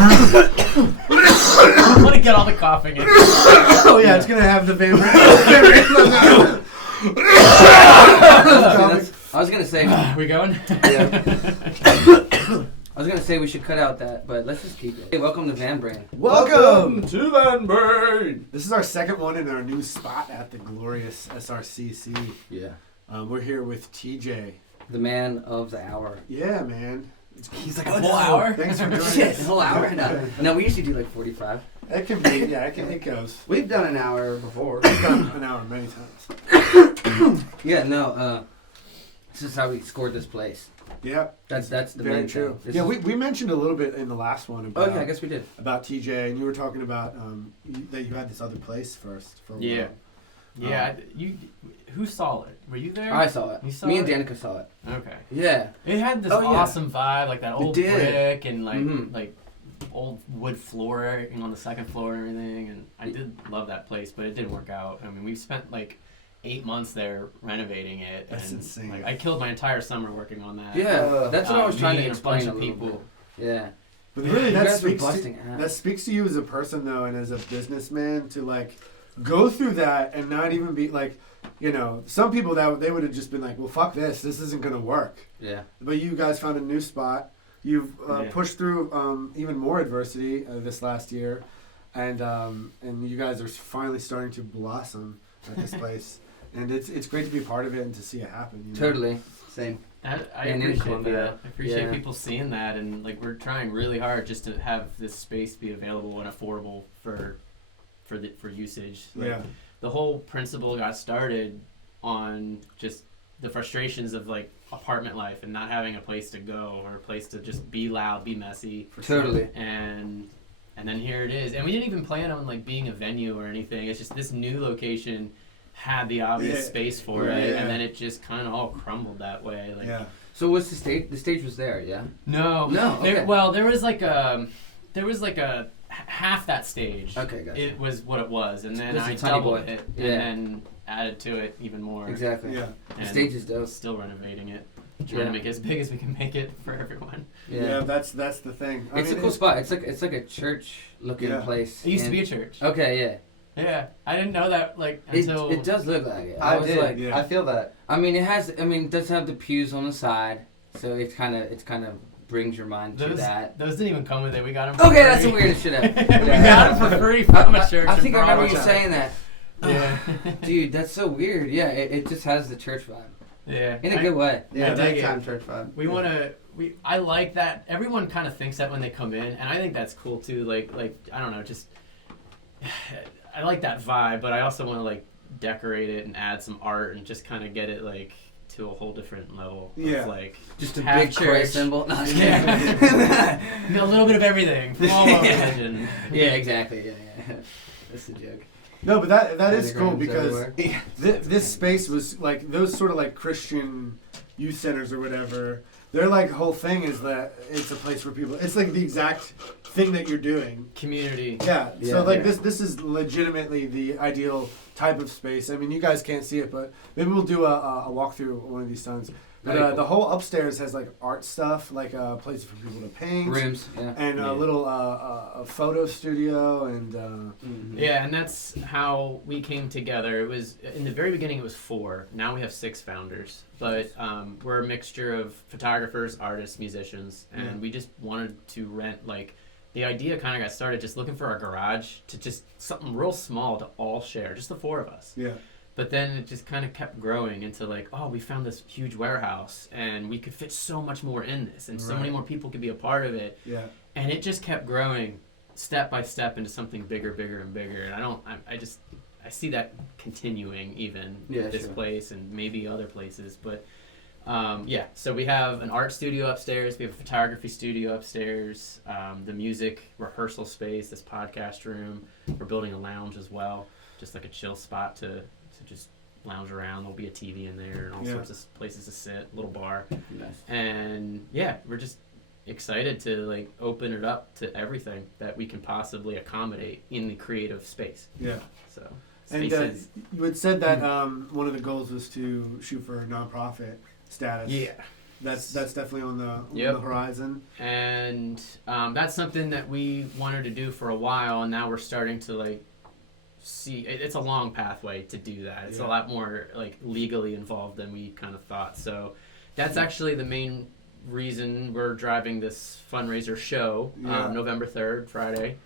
I want to get all the coughing in. Oh yeah, it's gonna have the van. I was gonna say. We going? Yeah. I was gonna say we should cut out that, but let's just keep it. Hey, welcome to Van Brain. Welcome to Van Brain. This is our second one in our new spot at the glorious SRCC. Yeah. We're here with TJ. The man of the hour. Yeah, man. He's like a whole hour? Thanks for joining Shit, us. a whole hour? No, we ususually do like 45. It can be, yeah, it goes. We've done an hour before. We've done an hour many times. Yeah, no, this is how we scored this place. Yeah. That's the very main true. thing. Yeah, we mentioned a little bit in the last one about, Oh yeah, I guess we did. about TJ, and you were talking about that you had this other place first for a Yeah. while. Yeah, who saw it? Were you there? I saw it. You saw Me and it? Danica saw it. Okay. Yeah. It had this Oh, yeah. awesome vibe, like that old did. brick and like Mhm. like old wood flooring on the second floor and everything. And I did love that place, but it didn't work out. I mean, we spent like 8 months there renovating it. That's and, insane. Like, I killed my entire summer working on that. Yeah, that's what I was trying me to and explain a bunch a of little people. bit. Yeah. But really, You that guys were speaks, busting ass. that speaks to you as a person, though, and as a businessman, to, like, go through that and not even be, like, you know, some people, that they would have just been like, well, fuck this isn't going to work. Yeah. But you guys found a new spot. You've Yeah. pushed through even more adversity this last year, and you guys are finally starting to blossom at this place. And it's great to be part of it and to see it happen. You know? Totally. Same. I And in appreciate Columbia. that. I appreciate Yeah. people seeing that, and like we're trying really hard just to have this space be available and affordable for usage. Like, Yeah. the whole principle got started on just the frustrations of like apartment life and not having a place to go or a place to just be loud, be messy. Totally. And then here it is. And we didn't even plan on like being a venue or anything. It's just this new location had the obvious space for it, and then it just kind of all crumbled that way. Like, Yeah. So what's the stage? The stage was there, yeah? No. Okay. There was like a half that stage. Okay, gotcha. It was what it was, and then Just a I tiny doubled boy. it, Yeah. and then added to it even more. Exactly. Yeah. The And stage is dope. still renovating it, trying Yeah. to make it as big as we can make it for everyone. Yeah, that's the thing. It's a cool spot. It's like a church looking place. It used to be a church. Okay, yeah. Yeah, I didn't know that like until It does look like it. I was did. like, Yeah. I feel that. I mean, it does have the pews on the side, so it's kind of brings your mind to that. Those didn't even come with it. We got them. For Okay, free. that's the weirdest shit ever. We got them for free from a church. I think I in remember you Providence. saying that. Yeah. Dude, that's so weird. Yeah, it just has the church vibe Yeah. in a good way. Yeah, I dig big it. time church vibe. I like that. Everyone kind of thinks that when they come in, and I think that's cool too. Like I don't know, just I like that vibe, but I also want to like decorate it and add some art and just kind of get it like to a whole different level. Yeah. Of, like Just a half big church. Christ symbol. No, I'm just Yeah. kidding. A little bit of everything from all over religion. Yeah, exactly. Yeah. That's a joke. No, but that is cool Pentagrams because everywhere. this space was like those sort of like Christian youth centers or whatever. Their like whole thing is that it's a place for people. It's like the exact thing that you're doing. Community. Yeah. Yeah. So like Yeah. this is legitimately the ideal type of space. I mean, you guys can't see it, but maybe we'll do a walkthrough one of these times. But Very cool. the whole upstairs has like art stuff, like a place for people to paint, Rooms. Yeah. and Yeah. a little a photo studio, and Yeah, and that's how we came together. It was in the very beginning. It was 4. Now we have 6 founders, but we're a mixture of photographers, artists, musicians, and Yeah. we just wanted to rent. Like the idea kind of got started just looking for a garage to just something real small to all share, just the 4 of us. yeah. But then it just kind of kept growing into like, oh, we found this huge warehouse, and we could fit so much more in this, and so many Right. more people could be a part of it. Yeah. And it just kept growing step by step into something bigger and bigger. And I see that continuing even Yeah, this sure. place and maybe other places. But so we have an art studio upstairs. We have a photography studio upstairs, the music rehearsal space, this podcast room. We're building a lounge as well, just like a chill spot to just lounge around. There'll be a TV in there and all Yeah. sorts of places to sit, little bar. Nice. And yeah, we're just excited to like open it up to everything that we can possibly accommodate in the creative space. Yeah. So And spaces. you had said that one of the goals was to shoot for nonprofit status. Yeah. That's definitely on the Yep. horizon. And that's something that we wanted to do for a while, and now we're starting to like see. It's a long pathway to do that. It's a Yeah. lot more like legally involved than we kind of thought. So that's actually the main reason we're driving this fundraiser show, Yeah. November 3rd, Friday,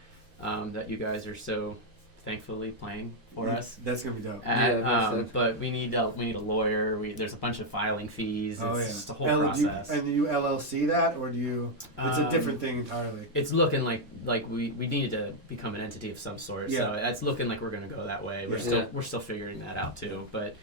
that you guys are so thankfully playing for us. That's gonna be dope. At, Yeah, that's it. but we need a lawyer. There's a bunch of filing fees. It's Oh yeah. just a whole Do you, process. and do you LLC that, or do you? It's a different thing entirely. It's looking like we need to become an entity of some sort. Yeah. So that's looking like we're gonna go that way. Yeah. We're still figuring that out too. But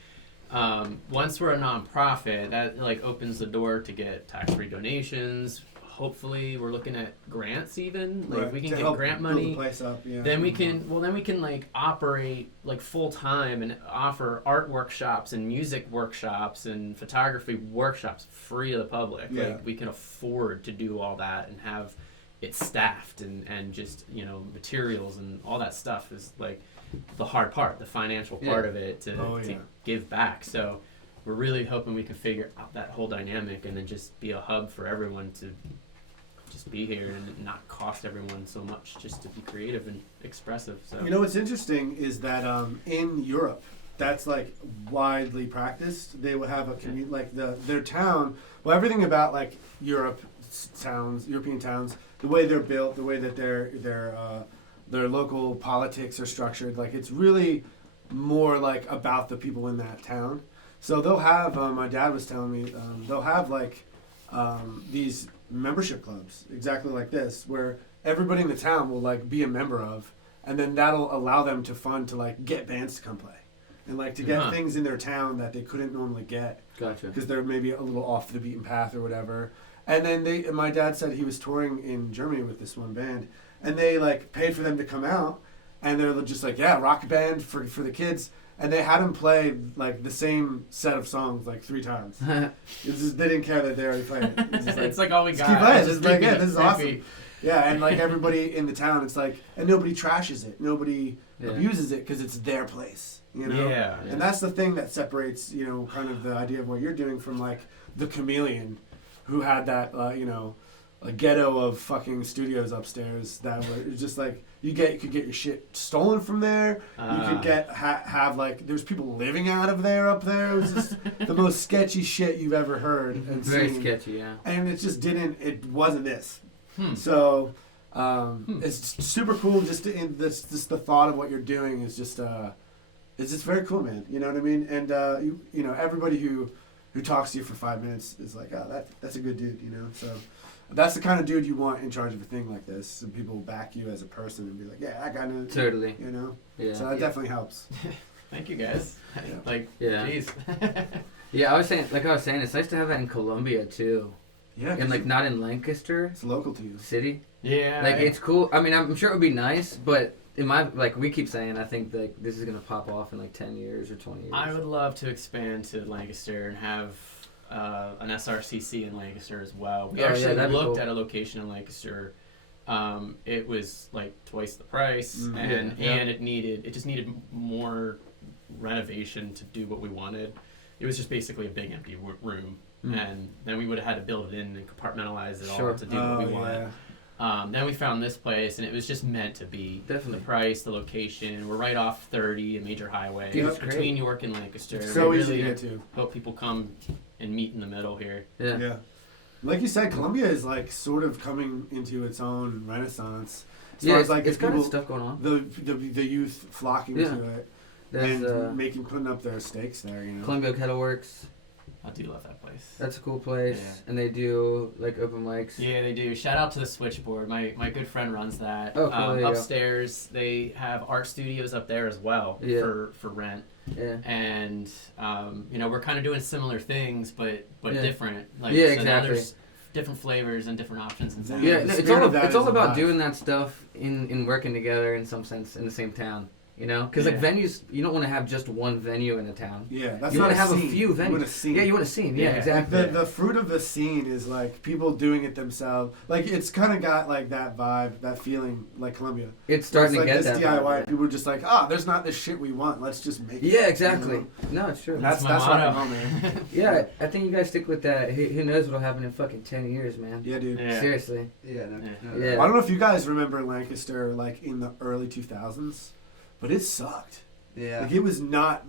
once we're a nonprofit, that like opens the door to get tax-free donations. Hopefully, we're looking at grants even. Like Right. we can To get help grant build the money. place up. Yeah. Then we can like operate like full time and offer art workshops and music workshops and photography workshops free to the public. Yeah. Like we can afford to do all that and have it staffed and just materials and all that stuff is like the hard part, the financial part Yeah. of it to Yeah. give back. So we're really hoping we can figure out that whole dynamic and then just be a hub for everyone to just be here and not cost everyone so much just to be creative and expressive. So You know what's interesting is that in Europe, that's like widely practiced. They will have a community like their town. Well, everything about like European towns, the way they're built, the way that their local politics are structured. Like it's really more like about the people in that town. So they'll have. My dad was telling me they'll have like these membership clubs exactly like this, where everybody in the town will like be a member of, and then that'll allow them to fund to like get bands to come play, and like to get Huh. things in their town that they couldn't normally get Gotcha. because they're maybe a little off the beaten path or whatever. And then my dad said he was touring in Germany with this one band, and they like paid for them to come out, and they're just like, yeah, rock band for the kids. And they had him play like the same set of songs like 3 times. It's just, they didn't care that they already played it. It's just like, it's like all we just got. keep playing. Just It's like, keep yeah, it this is repeat. awesome. Yeah, and like everybody in the town, it's like, and nobody trashes it. Nobody Yeah. abuses it because it's their place. You know. Yeah. And that's the thing that separates, kind of the idea of what you're doing from like the Chameleon, who had that, a ghetto of fucking studios upstairs that were it was just like you could get your shit stolen from there. You could get have like there's people living out of there up there. It was just the most sketchy shit you've ever heard and Very seen. sketchy, yeah. And it wasn't this. Hmm. So it's super cool. Just the thought of what you're doing is just it's just very cool, man. You know what I mean? And everybody who talks to you for 5 minutes is like, oh, that's a good dude. So that's the kind of dude you want in charge of a thing like this. And people will back you as a person and be like, yeah, that guy knows. Totally. So Yeah. that definitely helps. Thank you guys. Yeah. Like, Yeah. jeez. Yeah, I was saying, it's nice to have that in Colombia too, Yeah. and like not in Lancaster it's local to you. City. Yeah. Like it's cool. I mean, I'm sure it would be nice, but in my we keep saying, I think like this is gonna pop off in like 10 years or 20 years. I would love to expand to Lancaster and have an SRCC in Lancaster as well. We Oh, yeah, actually that'd be looked cool. at a location in Lancaster. It was like twice the price, Mm, and yeah. it just needed more renovation to do what we wanted. It was just basically a big empty room, Mm. and then we would have had to build it in and compartmentalize it Sure. all to do what we wanted. Yeah. Then we found this place, and it was just meant to be. Definitely. The price, the location. We're right off 30, a major highway, Dude, it's between great. York and Lancaster. It's We so easy really to get to. hope people come and meet in the middle here. Yeah. Yeah. Like you said, Colombia is like sort of coming into its own renaissance. As Yeah, far as like it's got people, stuff going on. the youth flocking Yeah. to it There's and putting up their stakes there. Columbia Kettle Works. I do love that place. That's a cool place, Yeah. and they do like open mics. Yeah, they do. Shout out to the Switchboard. My good friend runs that. Oh, cool, there you go. Upstairs, they have art studios up there as well Yeah. for rent. Yeah. And we're kind of doing similar things, but Yeah. different. Like, Yeah, so now exactly. there's different flavors and different options and stuff. Yeah, Yeah, the no, spirit of that it's all is about alive. doing that stuff in working together in some sense in the same town. You know, because like venues, you don't want to have just one venue in a town. Yeah, that's you not want to have scene. a few venues. You want a scene. Yeah, you want a scene. Yeah, exactly. Like the fruit of the scene is like people doing it themselves. Like it's kind of got like that vibe, that feeling, like Columbia. It's starting like to get this that DIY. vibe, yeah. People are just like, there's not this shit we want. Let's just make it. Yeah, exactly. You No, it's true. know? That's my what I motto. know, man. Yeah, I think you guys stick with that. Who knows what'll happen in fucking 10 years, man. Yeah, dude. Yeah. Seriously. Yeah, Yeah. I don't know if you guys remember Lancaster like in the early 2000s, but it sucked. Yeah. Like it was not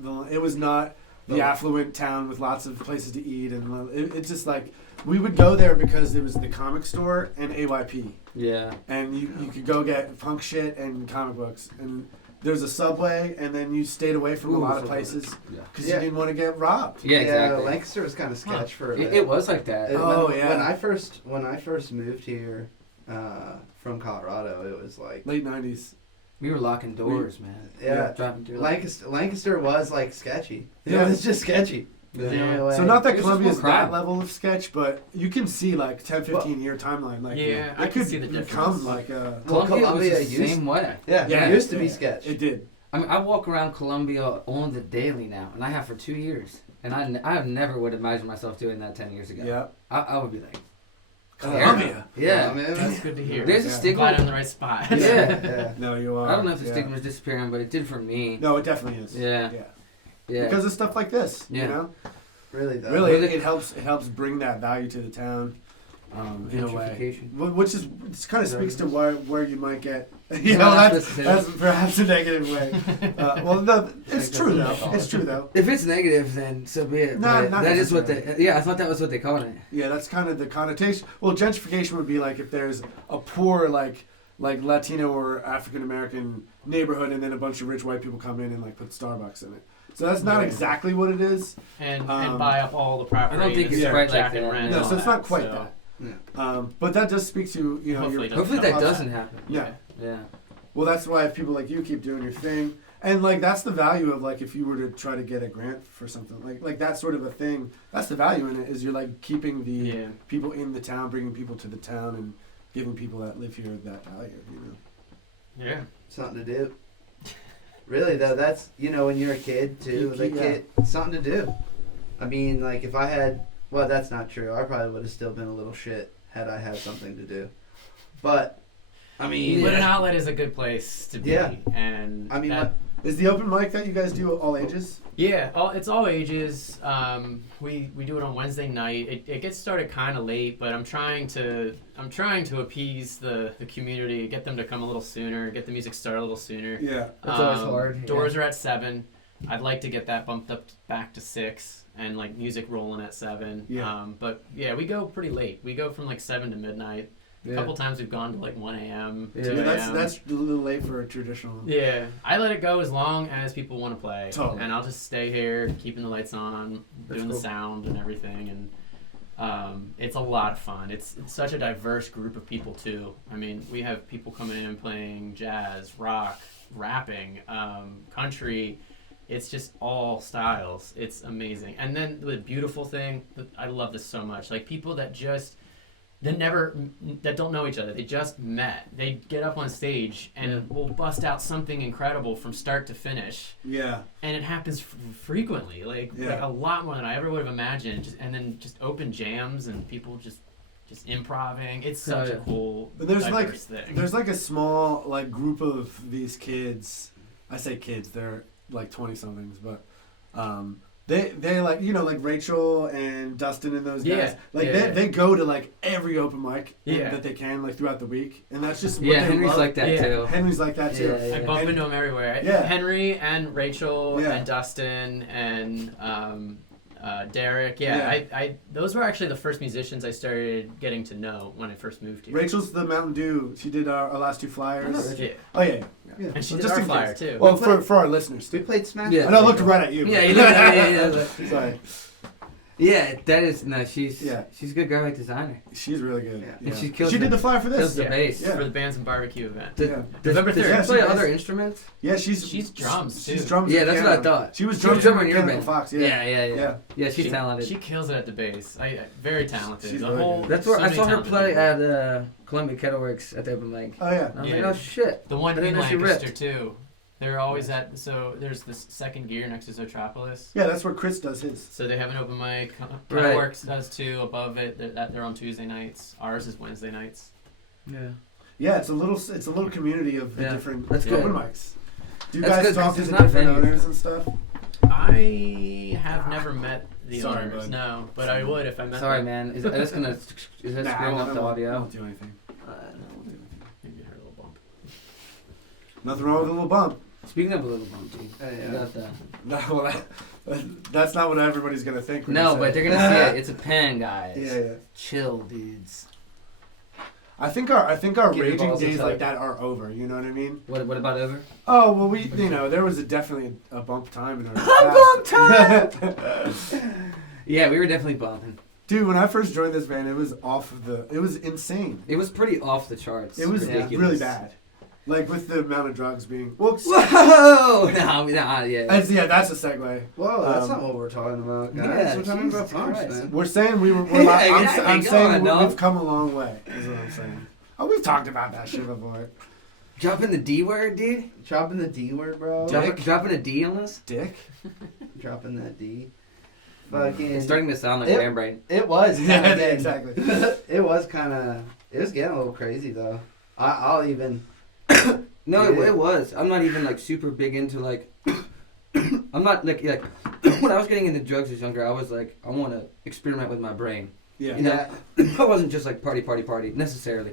the affluent town with lots of places to eat, and it's just like we would go there because there was the comic store and AYP, Yeah. and you could go get punk shit and comic books, and there's a Subway, and then you stayed away from a lot of places because you didn't want to get robbed. Yeah, exactly. Lancaster was kind of sketch for a bit. It was like that. When I first moved here from Colorado, it was like Late 90s. We were locking doors, man. Yeah. Driving through. Lancaster was like sketchy. Yeah. It was just sketchy. There's Yeah. no way. So not that It was Columbia's just more crime. that level of sketch, but you can see like 10, 15 year timeline. Like Yeah, I it can could see the difference. become like a. Columbia was the used- same way. Yeah, Yeah, it used to be yeah. sketch. It did. I mean, I walk around Columbia on the daily now, and I have for 2 years. And I never would imagine myself doing that 10 years ago. Yeah. I would be like, Columbia. yeah. man. That's good to hear. There's a Yeah. stigma. Glad I'm in the right spot. Yeah. Yeah. No, you are. I don't know if the yeah. stigma is disappearing, but it did for me. No, it definitely is. Yeah. Yeah. Yeah. Because of stuff like this. Yeah. You know. Really though. Really, Really- it helps bring that value to the town. In a way, Gentrification. which is kind of speaks to where you might get. You're not supposed to say That's perhaps a negative way. It's true though. It's true though. If it's negative, then so be it. No, But not that is what they. necessarily. Yeah, I thought that was what they called it. Yeah, that's kind of the connotation. Well, gentrification would be like if there's a poor like Latino or African American neighborhood, and then a bunch of rich white people come in and like put Starbucks in it. So that's not Yeah. exactly what it is. and Um, buy up all the property. I don't think and it's start quite like jacking that. rent and No, all so it's not that, quite so Yeah. But that does speak to Hopefully it Hopefully that Upside. doesn't happen. Yeah. Yeah. Well, that's why people like you keep doing your thing, and like that's the value of like if you were to try to get a grant for something like that sort of a thing. That's the value in it is you're like keeping the Yeah. people in the town, bringing people to the town, and giving people that live here that value. You know. Yeah. Something to do. Really though, that's when you're a kid too. Yeah. Something to do. I mean, like if I had, well, that's not true. I probably would have still been a little shit had I had something to do. But I mean, But an outlet is a good place to be. Yeah. And I mean, that- Is the open mic that you guys do all ages? yeah, it's all ages. We do it on Wednesday night. It gets started kind of late, but I'm trying to appease the community, get them to come a little sooner, get the music started a little sooner. Yeah. That's always hard, Doors are at 7. I'd like to get that bumped up back to 6 and like music rolling at 7. Yeah. But yeah, we go pretty late. We go from like 7 to midnight. A couple times we've gone to like 1 a.m. Yeah. 2 Yeah, a.m. that's a little late for a traditional. Yeah, I let it go as long as people want to play, Totally. and I'll just stay here, keeping the lights on, That's doing cool. the sound and everything, and it's a lot of fun. It's such a diverse group of people too. I mean, we have people coming in playing jazz, rock, rapping, country. It's just all styles. It's amazing. And then the beautiful thing, I love this so much. Like people that don't know each other. They just met. They get up on stage and will bust out something incredible from start to finish. Yeah. And it happens frequently, like a lot more than I ever would have imagined. And then just open jams and people just improvising. It's such a cool, But there's diverse thing. There's like a small like group of these kids. I say kids, they're like 20 somethings, but they like like Rachel and Dustin and those guys. They go to like every open mic that they can like throughout the week, and that's just what they Henry's love. like that too. Henry's like that too. Yeah. I bump into them everywhere. Yeah. Henry and Rachel Yeah. and Dustin and Derek. Yeah. I those were actually the first musicians I started getting to know when I first moved here. Rachel's the Mountain Dew. She did our last 2 flyers. Yeah. Oh yeah. And she Well, did just our in flyer case. too. Well, for our listeners. We played Smash. Yeah. And I looked right at you. Yeah, you look at me. Sorry. Yeah, that is she's Yeah. she's a good graphic designer. She's really good. Yeah. And she kills did the- the flyer for kills this. the bass. Yeah. For the bands and barbecue event. Yeah. November Does 3rd. she Yeah, play she other is. instruments? Yeah, she's drums, too. She's drums. Yeah, and that's what I piano. thought. She was She was drums drummer in in your Mechanical band. Fox. Yeah. Yeah. Yeah, she's talented. She kills it at the bass. Very talented. She's The really whole. good. That's where so I many saw her talented play people. at Columbia Kettleworks at the open mic. Oh yeah. I was Yeah. like, oh shit. The one I in didn't know she Lancaster ripped. too. They're always at, so there's this Second Gear next to Zootropolis. Yeah, that's where Chris does his. So they have an open mic. Right. Works does too. Above it, they're on Tuesday nights. Ours is Wednesday nights. Yeah. Yeah, it's a little community of the Yeah, different that's good. open mics. Do you That's guys good, talk 'cause to there's the not different venues. owners and stuff? I have never met the Sorry, owners, bud. no, but I would if I met Sorry, them. man. Is that screwing up the I audio? won't do anything. No, maybe you heard a little bump. Nothing wrong with a little bump. Speaking of a little bump, dude. Hey, You got that. No, well, that's not what everybody's gonna think. when No, you say but they're gonna see it. It's a pen, guys. Yeah. Chill, dudes. I think our Get your raging balls days inside. like that are over. You know what I mean? What about over? Oh well, there was definitely a bump time in our Bump past. Yeah, we were definitely bumping. Dude, when I first joined this band, it was it was insane. It was pretty off the charts. It was ridiculous. really bad. Like with the amount of drugs being. Well, Whoa! No, yeah. that's a segue. Whoa, that's Um, not what we're talking about, guys. yeah, we're talking about Jesus pumps, Christ. man. We're saying we're Yeah, not, exactly. I'm Go saying on, no. we've come a long way. Is what I'm saying. Oh, we've talked about that shit before. Dropping the D word, dude. Dropping the D word, bro. Dropping a D on this. Dick. Dropping that D. Fucking. It's starting to sound like It- Ram Brain. It was kind Yeah, of exactly. It was kind of. It was getting a little crazy though. I'll even. No, Yeah. it was. I'm not even like super big into like. I'm not like when I was getting into drugs as younger, I was like, I want to experiment with my brain. Yeah. You know, I wasn't just like party necessarily.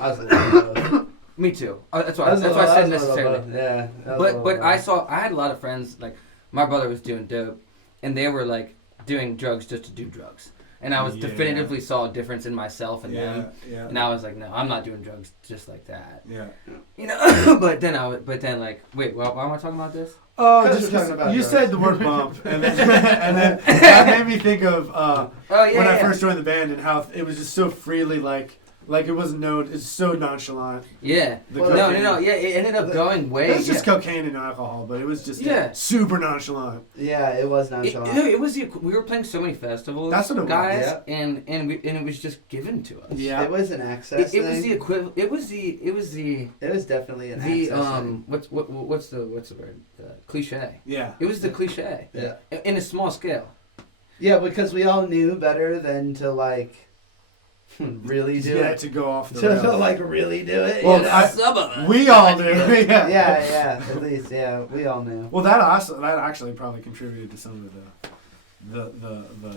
I was a little low. Me too. That's why. I was That's a why I little- said was a little necessarily. low. Yeah. that was a But little I had a lot of friends, like my brother was doing dope, and they were like doing drugs just to do drugs, and I was Yeah. definitively saw a difference in myself and Yeah. them, Yeah. and I was like, no, I'm not doing drugs just like that, Yeah. you know. but then like, wait, why am I talking about this? Oh, Because just we're talking about you drugs. said the word bump, and then that made me think of Oh yeah, when I yeah. first joined the band and how it was just so freely like it wasn't known. It's so nonchalant. Yeah. The Well, cocaine. No. Yeah, it ended up going way. It was just yeah. cocaine and alcohol, but it was just Yeah. super nonchalant. Yeah, it was It, nonchalant. it was we were playing so many festivals, That's what it was, guys, yeah. and it was just given to us. Yeah. It was an access It was thing. the equivalent. It was the It was definitely an the access thing. what's the word? Cliche. Yeah. It was the cliche. Yeah. In a small scale. Yeah, because we all knew better than to like really do Yeah, it. to go off the To rails. like really do it. Well, you know? I- Some of us. We all do. Yeah. yeah, at least, yeah, we all knew. Well, that actually probably contributed to some of the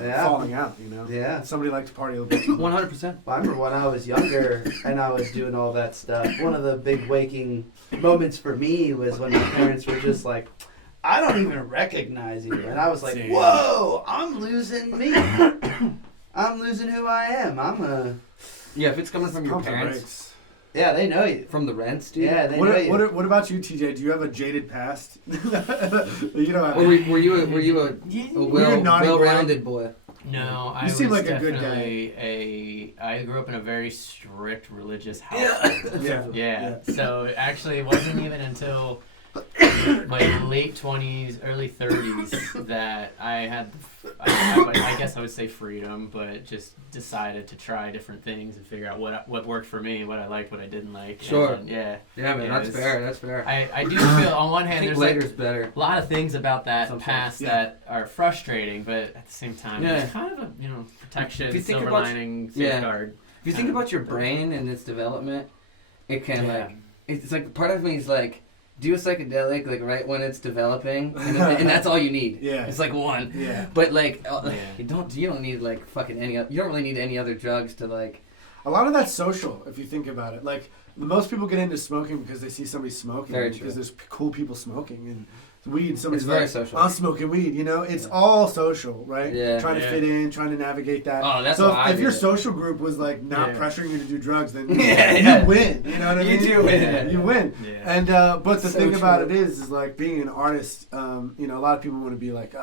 Yeah. falling out. You know. Yeah. Somebody liked to party a little bit. 100%. I remember when I was younger and I was doing all that stuff. One of the big waking moments for me was when my parents were just like, "I don't even recognize you," and I was like, Same. "Whoa, I'm losing me. I'm losing who I am. I'm a." Yeah, if it's coming from your Pump the parents, brakes. Yeah, they know you. from the rents, dude. Yeah, they know you. What about you, TJ? Do you have a jaded past? You don't have. Or were you a You're a naughty boy. well-rounded boy? No, I You seem was like a good definitely I grew up in a very strict religious house. Yeah. Yeah. So actually, it wasn't even until my late 20s, early 30s that I had, I guess I would say freedom, but just decided to try different things and figure out what worked for me, what I liked, what I didn't like. Sure. And, yeah. Yeah, man, Yeah, that's it's- fair. That's fair. I do feel on one I hand think there's like later's better. a lot of things about that Sometimes, past yeah. that are frustrating, but at the same time, Yeah. it's kind of a protection, If you think silver about- lining, yeah. safeguard. If you think about your brain and its development, it can Yeah. like it's like part of me is like do a psychedelic like right when it's developing, and that's all you need. Yeah. It's like one. Yeah. But like Yeah. you don't need like fucking you don't really need any other drugs to like. A lot of that's social, if you think about it. Like, most people get into smoking because they see somebody smoking. Very because true. there's cool people smoking. And weed, somebody's It's very like, social. I'm smoking weed, you know? It's Yeah. all social, right? Yeah. Trying to Yeah. fit in, trying to navigate that. Oh, that's so what I if your did. social group was, like, not Yeah. pressuring you to do drugs, then Yeah, yeah. you win. You know what I You mean? do win. You win. Yeah. And but the So thing about true. it is like being an artist. You know, a lot of people want to be like,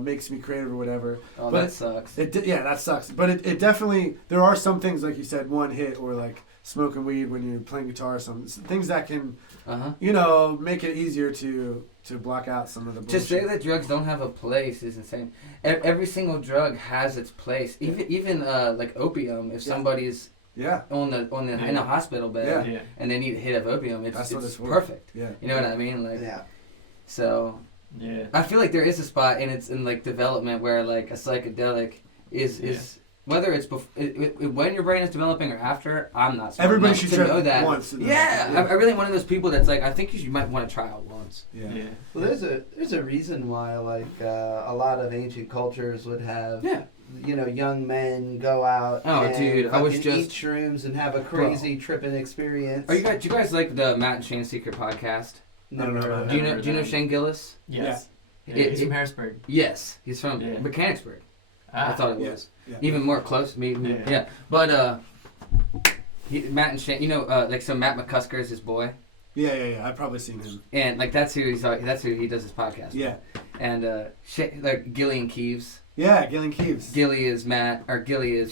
makes me creative or whatever. Oh, But that sucks. Yeah, that sucks. But it definitely there are some things like you said, one hit or like smoking weed when you're playing guitar or something. Things that can make it easier to block out some of the bullshit. To say that drugs don't have a place is insane. Every single drug has its place. Even like opium. If Yeah. somebody's Yeah. in the hospital bed, Yeah. and they need a hit of opium. That's what It's it's for. perfect. Yeah. You know what I mean? Like, Yeah. so Yeah. I feel like there is a spot and it's in like development where like a psychedelic is whether it's when your brain is developing or after. I'm not smart Everybody enough should to try know it that. once. Yeah, Yeah. I'm really one of those people that's like I think you might want to try it once. Yeah. Yeah. Well, there's a reason why like a lot of ancient cultures would have young men go out and dude, I was fucking just eat shrooms and have a crazy tripping experience. Do you guys like the Matt and Shane Secret podcast? Never No, heard of Do you it. know Shane Gillis? Yes. Yeah. He's from Harrisburg. Yes, he's from Yeah. Mechanicsburg. Ah. I thought it Yeah. was Yeah. even more close. Yeah. But Matt and Shane, like so Matt McCusker is his boy, Yeah. I've probably seen him. and like that's who he does his podcast. Yeah. And like Gilly and Keeves. Yeah, Gillian Keeves. Gilly is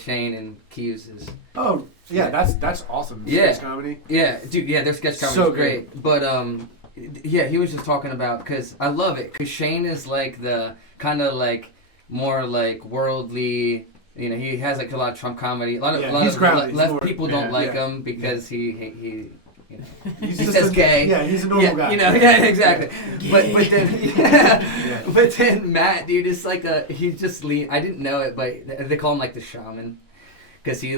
Shane, and Keeves is. Oh, yeah, that's awesome. Yeah. Sketch comedy. Yeah, dude. Yeah, their sketch comedy So is great. But yeah, he was just talking about because I love it because Shane is like the kind of like more like worldly. You know, he has like a lot of Trump comedy. A lot Yeah, of he's grounded. He's left more- people don't yeah. like Yeah. him because he you know. He's He just says gay. Yeah, he's a normal Yeah, guy. you know, yeah, exactly. Gay. But then, Yeah. but then Matt, dude, is like he's just lean. I didn't know it, but they call him like the shaman, because he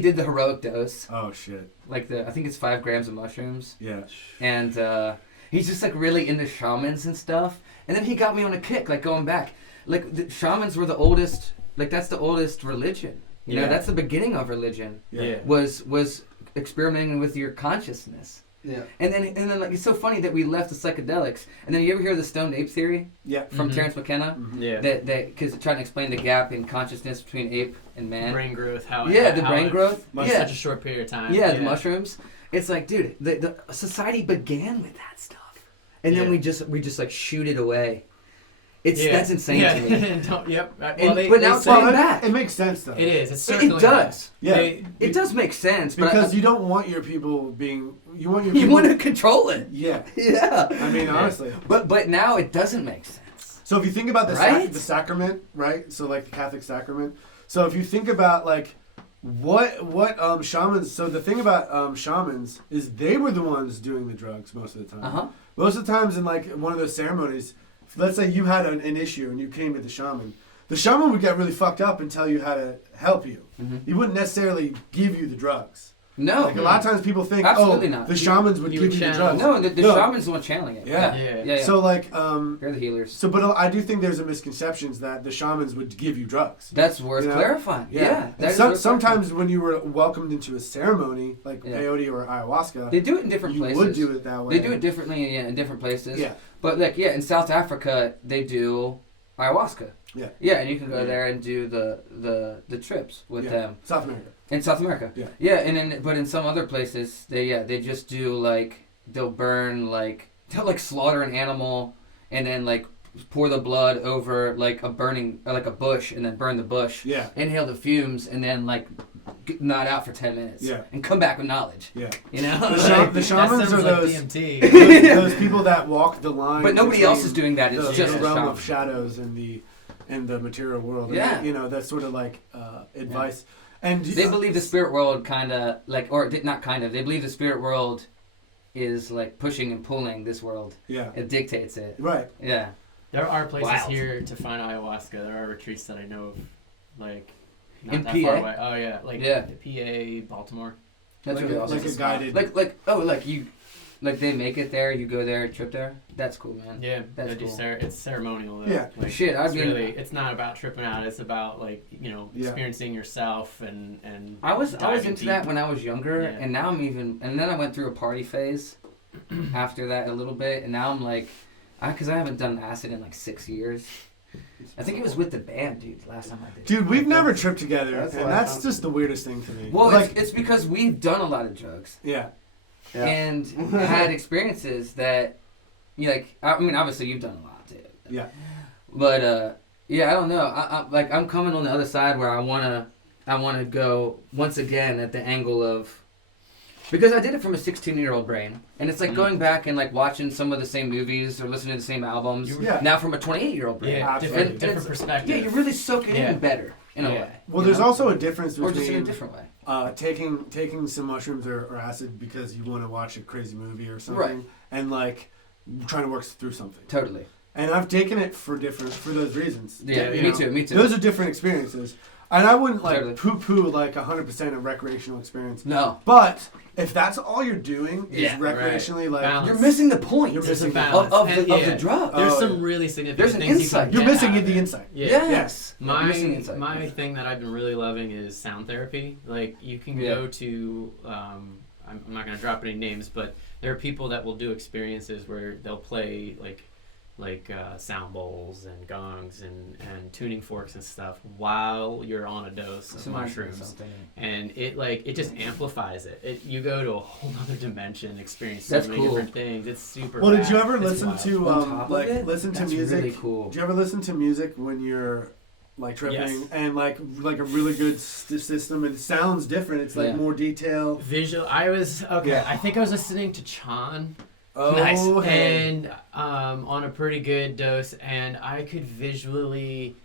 did the heroic dose, Oh shit. like I think it's 5 grams of mushrooms, Yeah. and he's just like really into shamans and stuff. And then he got me on a kick, like going back, like the shamans were the oldest, like that's the oldest religion. You know, Yeah. that's the beginning of religion. Yeah. Was experimenting with your consciousness. Yeah. And then like it's so funny that we left the psychedelics. And then you ever hear the stoned ape theory Yeah. from Mhm. Terence McKenna? Mhm. Yeah. That because trying to explain the gap in consciousness between ape and man. Brain growth. How Yeah, the how brain it- growth. in Yeah, such a short period of time. yeah, the mushrooms. It's like, dude, the society began with that stuff, and then Yeah. we just like shoot it away. That's insane yeah. to me. Yep. But now it's say- coming back. It makes sense though. It is. It's It circling does. Yeah. They- It does make sense, but Because you don't want your people being. You want your you people. want to control it. Yeah. Yeah. I mean, honestly. But now it doesn't make sense. So if you think about the Right? the sacrament, right? So like the Catholic sacrament. So if you think about like what shamans. So the thing about shamans is they were the ones doing the drugs most of the time. Most of the times in like one of those ceremonies, let's say you had an issue and you came to the shaman would get really fucked up and tell you how to help you. Mhm. He wouldn't necessarily give you the drugs. No. Like a lot of times people think, Absolutely not. the shamans would You give would you the channel. drugs. No, the No. shaman's the one channeling it. Yeah. Yeah. So like, They're the healers. so but I do think there's a misconception that the shamans would give you drugs. That's worth You know? clarifying. Yeah. And sometimes when you were welcomed into a ceremony like Yeah. peyote or ayahuasca, they do it in different you places. would do it that way. They do it differently in different places. Yeah. But like in South Africa they do ayahuasca. Yeah. Yeah, and you can go Yeah. there and do the trips with Yeah. them. South America. In South America. Yeah. Yeah, and then but in some other places they just do like they'll slaughter an animal and then like pour the blood over like a burning like a bush and then burn the bush. Yeah. Inhale the fumes and then like nod out for 10 minutes. Yeah. And come back with knowledge. Yeah. You know? The shamans are those DMT. those people that walk the line. But nobody else between is doing that. It's the, just the the realm shaman. of shadows and the material world. And Yeah. you know, that's sort of like advice. And They believe the spirit world kind of like, or not kind of. They believe the spirit world is like pushing and pulling this world. Yeah. It dictates it. Right. Yeah. There are places Wild. here to find ayahuasca. There are retreats that I know of, like not In that PA? far away. Oh yeah, like Yeah. PA, Baltimore. That's like really a, awesome. like a guided. Like they make it there, you go there, trip there. That's cool, man. Yeah, That's they do cool. it's ceremonial. Though. Yeah. Like, Shit, I've it's been. really it's not about tripping out. It's about like Yeah. experiencing yourself and. I was diving into deep. that when I was younger, Yeah. and now and then I went through a party phase after that a little bit, and now I'm like, because I haven't done acid in like 6 years. I think it was with the band, dude. Last time I did. Dude, we've never tripped together, That's and the that's last just the weirdest thing to me. Well, like, it's because we've done a lot of drugs yeah, Yeah. and had experiences that, I mean, obviously you've done a lot too. yeah, But yeah, I don't know. I'm coming on the other side where I wanna go once again at the angle of. Because I did it from a 16-year-old brain, and it's like going back and like watching some of the same movies or listening to the same albums. Yeah. Now from a 28-year-old brain. Yeah, Absolutely. different it's- perspective. Yeah, you really soak it Yeah. in better. in a Yeah. way. Well, you there's know? also a difference or just in a between different way. taking some mushrooms or acid because you want to watch a crazy movie or something, Right. and like trying to work through something. Totally. And I've taken it for those reasons. Yeah, You me know, too. Me too. Those are different experiences, and I wouldn't like Totally. poo-poo like 100% a recreational experience. No, But if that's all you're doing is Yeah, recreationally, like Balance. you're missing the point You're There's a missing balance. of And, the yeah, drug. There's Oh, some yeah. really significant There's an things insight. you you're can missing get out the of it. insight. Yeah. Yes. You're missing insight. My thing that I've been really loving is sound therapy. Like you can Yeah. go to, I'm not gonna drop any names, but there are people that will do experiences where they'll play like sound bowls and gongs and tuning forks and stuff while you're on a dose of mushrooms, Something. and it just amplifies it. You go to a whole other dimension, experience so That's many cool. different things. It's super. Well, did rad. you ever It's listen wild. to On top of like it? listen to That's music? really cool. Do you ever listen to music when you're like tripping Yes. and like a really good system and it sounds different? It's like Yeah. more detail. Visual. I was okay. Yeah. I think I was listening to Chan. Oh, hey. And on a pretty good dose, and I could visually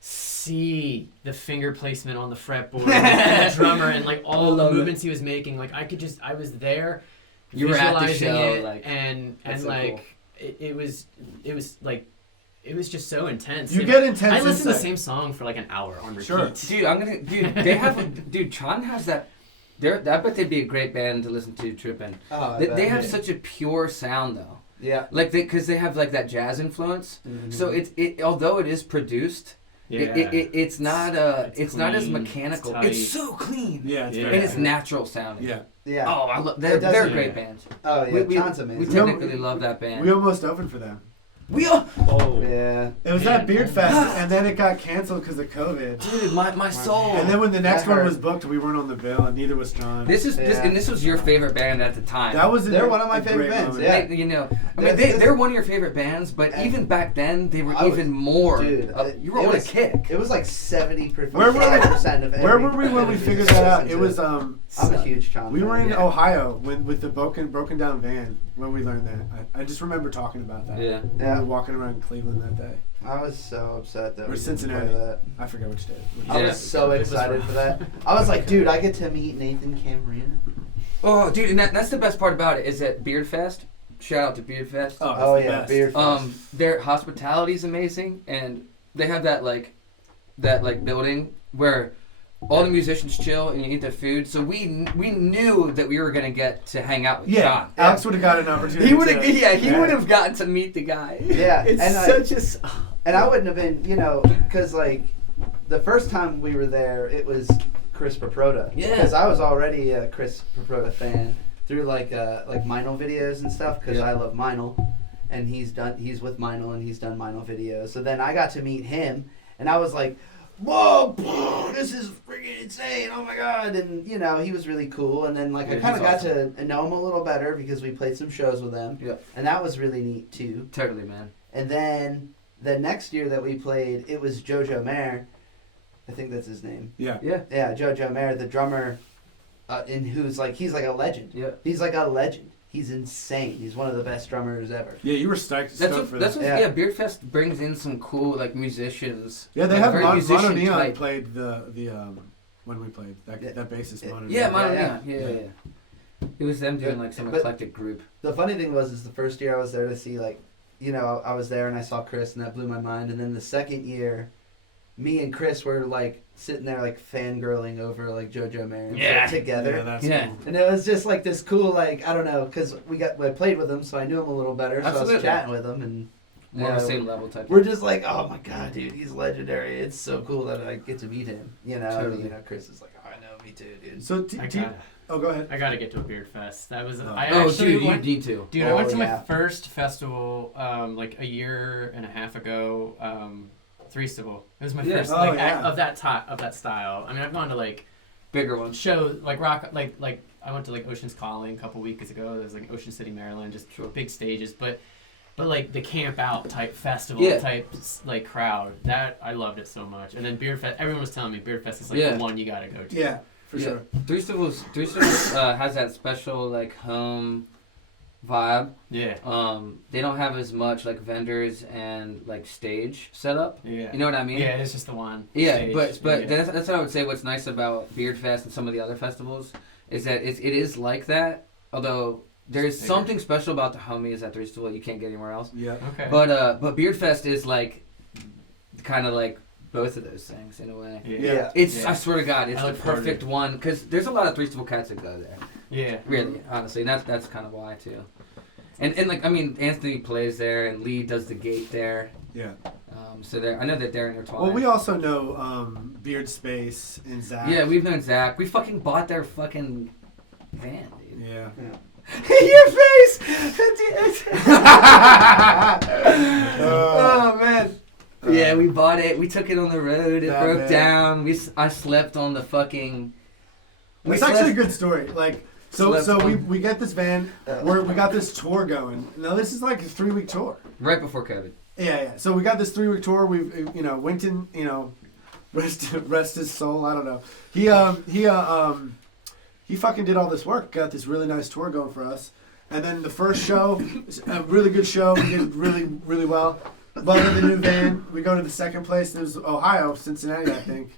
see the finger placement on the fretboard and the drummer and like all I the love it. movements he was making. Like I was there, You were at the visualizing show, it, like, and that's so like cool. it was like it was just so intense. You And get intense. I listened to the insight. same song for like an hour on repeat. Sure. Dude, they have Chan has that. I bet they'd be a great band to listen to tripping. Oh, They have yeah. such a pure sound though. Yeah. Like because they have like that jazz influence. Mhm. So it although it is produced, Yeah. it's not It's not as clean, mechanical. it's It's, tight. so clean. Yeah, it's Yeah. very And it's good. natural sounding. Yeah. Yeah. Oh, I love. It does- They're a yeah. great band. Oh yeah. We John's amazing. know- technically love that band. We almost opened for them. We all, Oh. Yeah. It was Man. at Beard Fest, and then it got canceled because of COVID. dude, my soul. And then when the next That one hurt. was booked, we weren't on the bill, and neither was John. this Yeah. was your favorite band at the time. That was They're one of my a favorite great bands, moment. yeah. You know, I mean, they're one of your favorite bands, but And even back then, they were I was- even more. dude, you were it on was- a kick. It was like 70%. Where were we- 5% of every Where were we when we music figured I that out? listened It to. was I'm a huge John. we fan. were in Yeah. Ohio with the broken down van when we learned that. I just remember talking about that. Yeah. We Yeah. were walking around Cleveland that day. I was so upset that Or we didn't Cincinnati. play that. I forget which day. I Yeah. was so It was excited rough. for that. I was like, dude, I get to meet Nathan Camarena. Oh, dude, and that's the best part about it is that Beard Fest. Shout out to Beard Fest. Oh, it's Oh the yeah, best. beer fest. Their hospitality is amazing, and they have that building where all the musicians chill and you eat their food. So we knew that we were gonna get to hang out with Yeah, John. Alex would have got an opportunity. He would have, to- he would have gotten to meet the guy. Yeah, it's and I- such a. s- And I wouldn't have been, because like the first time we were there, it was Chris Paprota. Yeah. Because I was already a Chris Paprota fan through like Meinl videos and stuff. Because Yeah. I love Meinl, and he's with Meinl and he's done Meinl videos. So then I got to meet him, and I was like, whoa, this is freaking insane! Oh my god! And he was really cool. And then like I Yeah, kind of he's got to know him a little better because we played some shows with him, Yeah. and that was really neat too. Totally, man. And then the next year that we played, it was Jojo Mayer. I think that's his name. Yeah. Yeah. Yeah, Jojo Mayer, the drummer, he's like a legend. Yeah. He's like a legend. He's insane. He's one of the best drummers ever. Yeah, you were stoked for That's that. what, Yeah. yeah. Beard Fest brings in some cool musicians. Yeah, they like, have very Mono musician Neon type. played the when we played that Yeah. that bassist Mono Yeah, Neon. Mono Yeah, Neon. Yeah. It was them doing like some But- eclectic group. The funny thing was, is the first year I was there to see I was there and I saw Chris and that blew my mind. And then the second year, me and Chris were like sitting there like fangirling over like Jojo Mayer and Yeah. shit together. Yeah, that's Yeah. cool. And it was just like this cool, like, I don't know, because I played with him, so I knew him a little better. So I Absolutely. was chatting with him, and More Yeah, of the same level type. we're just like, oh my god, dude, he's legendary. It's so cool that I get to meet him. Totally. Chris is like, oh, I know, me too, dude. So go ahead. I gotta get to a beard fest. That was I Oh, actually dude, you went, need to. Dude, I went Oh, to yeah. my first festival like a year and a half ago. Threestival. It was my Yeah. first Oh, like yeah. of that style. I mean, I've gone to like Bigger ones. shows like rock like I went to like Ocean's Calling a couple weeks ago. There's like Ocean City, Maryland, just big stages, but like the camp out type festival type like crowd, that I loved it so much. And then Beard Fest, everyone was telling me Beard Fest is like Yeah. the one you gotta go to. Yeah, for sure. Threestival has that special like home vibe. Yeah. They don't have as much like vendors and like stage setup. Yeah. You know what I mean? Yeah, it's just the one. Yeah, stage. but Yeah. that's what I would say. What's nice about Beard Fest and some of the other festivals is that it is like that. Although there's Bigger. something special about the Homies at the festival you can't get anywhere else. Yeah. Okay. But Beard Fest is like kind of like both of those things in a way. Yeah. It's Yeah. I swear to God, it's I the look forward to perfect one because there's a lot of Three cats that go there. Yeah. Really, honestly, and that's kind of why too. And like I mean, Anthony plays there and Lee does the gate there. Yeah. So I know that they're intertwined. Well, we also know Beard Space and Zach. Yeah, we've known Zach. We fucking bought their fucking van, dude. Yeah. Your face! Oh man. Yeah, we bought it. We took it on the road. It That broke van. down. I slept on the fucking. It's actually a good story. Like, so Slept on- we get this van. We got this tour going. Now this is like a 3-week tour. Right before COVID. Yeah. So we got this 3-week tour. We've Winton, rest his soul. I don't know. He fucking did all this work. Got this really nice tour going for us. And then the first show, a really good show. We did really, really well. Bought in the new van. We go to the second place. It was Ohio, Cincinnati, I think.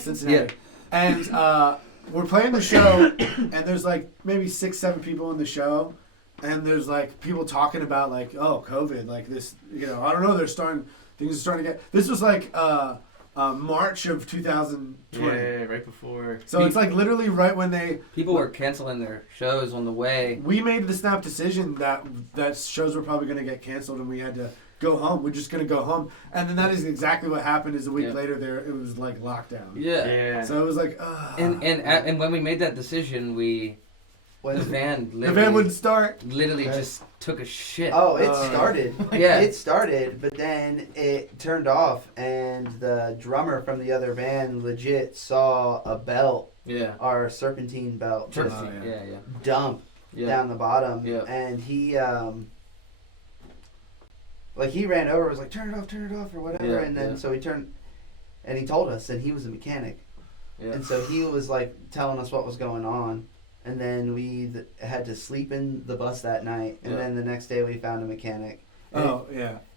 Cincinnati. Yeah. And we're playing the show, and there's like maybe 6-7 people in the show, and there's like people talking about like, oh, COVID, like this, I don't know. Things are starting to get. This was like March of 2020. Yeah, right before. So it's like literally right when People were canceling their shows on the way. we made the snap decision that shows were probably going to get canceled, and we had to go home. We're just going to go home, and then that is exactly what happened. Is a week later it was like lockdown. Yeah. Yeah. So it was like, And when we made that decision, the van wouldn't start. literally just took a shit. Oh, it started. Yeah. It started, but then it turned off, and the drummer from the other band legit saw a belt, Yeah. our serpentine belt, just Oh, yeah. Yeah. dump down the bottom, Yeah. and he he ran over, was like, turn it off, or whatever, Yeah, and then yeah. so he turned, and he told us, and he was a mechanic, and so he was like telling us what was going on. And then we had to sleep in the bus that night. And then the next day we found a mechanic. And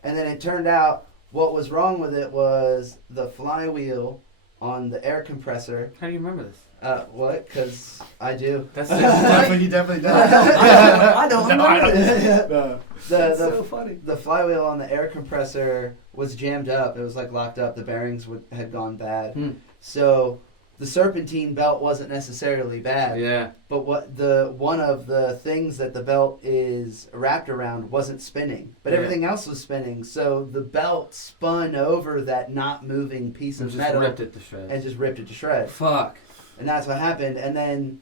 And then it turned out what was wrong with it was the flywheel on the air compressor. How do you remember this? What? Because I do. That's He definitely does. I don't No, I remember this. No. That's so funny. The flywheel on the air compressor was jammed up. It was like locked up. The bearings had gone bad. So the serpentine belt wasn't necessarily bad. Yeah. But one of the things that the belt is wrapped around wasn't spinning, but everything else was spinning. So the belt spun over that not moving piece of metal ripped it to shreds. and just ripped it to shreds. Fuck. And that's what happened. And then,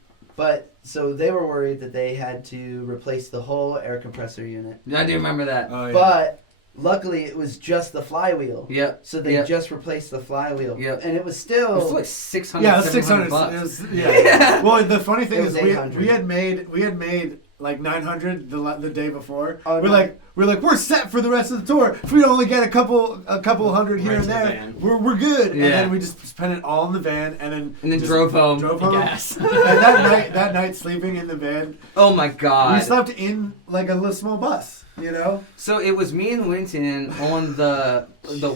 so they were worried that they had to replace the whole air compressor unit. I do remember that. Oh, yeah. But luckily, it was just the flywheel. Yep. So they Yep. just replaced the flywheel. Yep. And it was It still. was like 600. Yeah, it was 600 bucks. It was, yeah. Well, the funny thing It is was 800. we had made like 900 the day before. Oh, We're like we're set for the rest of the tour. If we only get a couple hundred here Right and to the there, van. we're good. Yeah. And then we just spent it all in the van, and then just drove home. Drove home. Gas. And that night sleeping in the van, Oh my god. we slept in like a little small bus. So it was me and Winton on the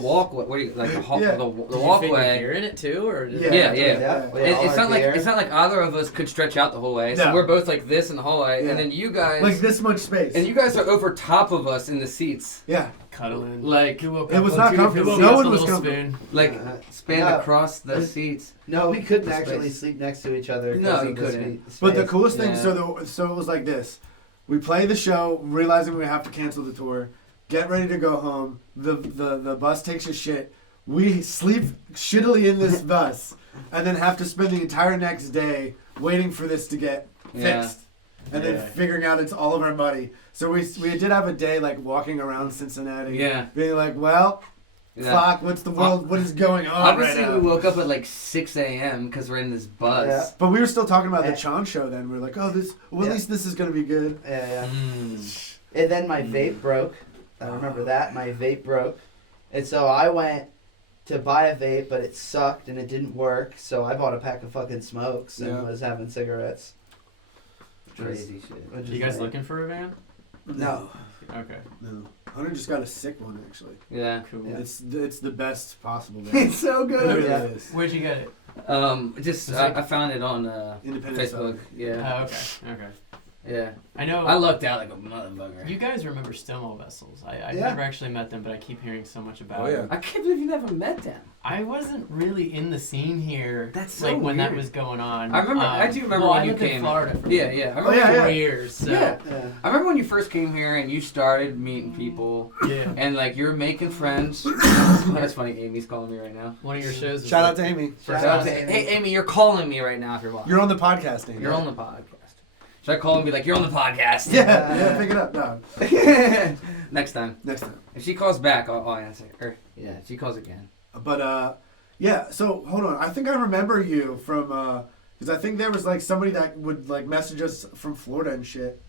walkway. What do you like the Yeah. the Did you fit walkway? your gear in it too, or did Yeah. Yeah. It's not like either of us could stretch out the whole way. So No. we're both like this in the hallway, Yeah. and then you guys like this much space. and you guys are over top of us in the seats, yeah. cuddling? like It was not comfortable. Who No woke one up was with a little comfortable. spoon? like spanned Yeah. across the seats. No, we couldn't The actually space. sleep next to each other. No, 'cause you of the couldn't. But the space. coolest thing, Yeah. so it was like this: we play the show, realizing we have to cancel the tour, get ready to go home. The bus takes a shit. We sleep shittily in this bus, and then have to spend the entire next day waiting for this to get Yeah. fixed, and Yeah. then figuring out it's all of our money. So we did have a day like walking around Cincinnati, Yeah. being like, well. Fuck, what's the world? What is going on Obviously, right now? we woke up at like 6 a.m. because we're in this bus. Yeah. But we were still talking about the Yeah. Chan show then. We were like, oh, at Yeah. least this is going to be good. Yeah. Mm. And then my vape broke. I remember that. My vape broke. And so I went to buy a vape, but it sucked and it didn't work. So I bought a pack of fucking smokes and Yeah. was having cigarettes. crazy shit. Which is You guys like- looking for a van? No. Okay. No. Hunter just got a sick one actually. Yeah. Cool. Yeah. It's the best possible van. It's so It good. really Yeah. is. Where'd you get it? Just It's like- I found it on Independent Facebook. Southern. Yeah. Oh, okay. Okay. Yeah. I know. I lucked out like a motherfucker. You guys remember Stonewall Vessels. I've Yeah. never actually met them, but I keep hearing so much about Oh, yeah. them. I can't believe you never met them. I wasn't really in the scene here. That's so like when that weird. was going on. I remember. I do remember well, when I you lived in came. Florida for Yeah, yeah. I Oh, remember. yeah, four yeah. years. So. Yeah. Yeah. I remember when you first came here and you started meeting people Yeah. and like you're making friends. That's funny. Amy's calling me right now. One of your shows. Was Shout like, out to Amy. Shout Shout out out to to- Amy. Hey, Amy, you're calling me right now if you're watching. You're on the podcast, Amy. You're on the podcast. Should I call and be like, you're on the podcast? Yeah, pick it up. No, Next time. next time. If she calls back, I'll answer. Or, yeah, if she calls again. But yeah. So hold on. I think I remember you from because I think there was like somebody that would like message us from Florida and shit.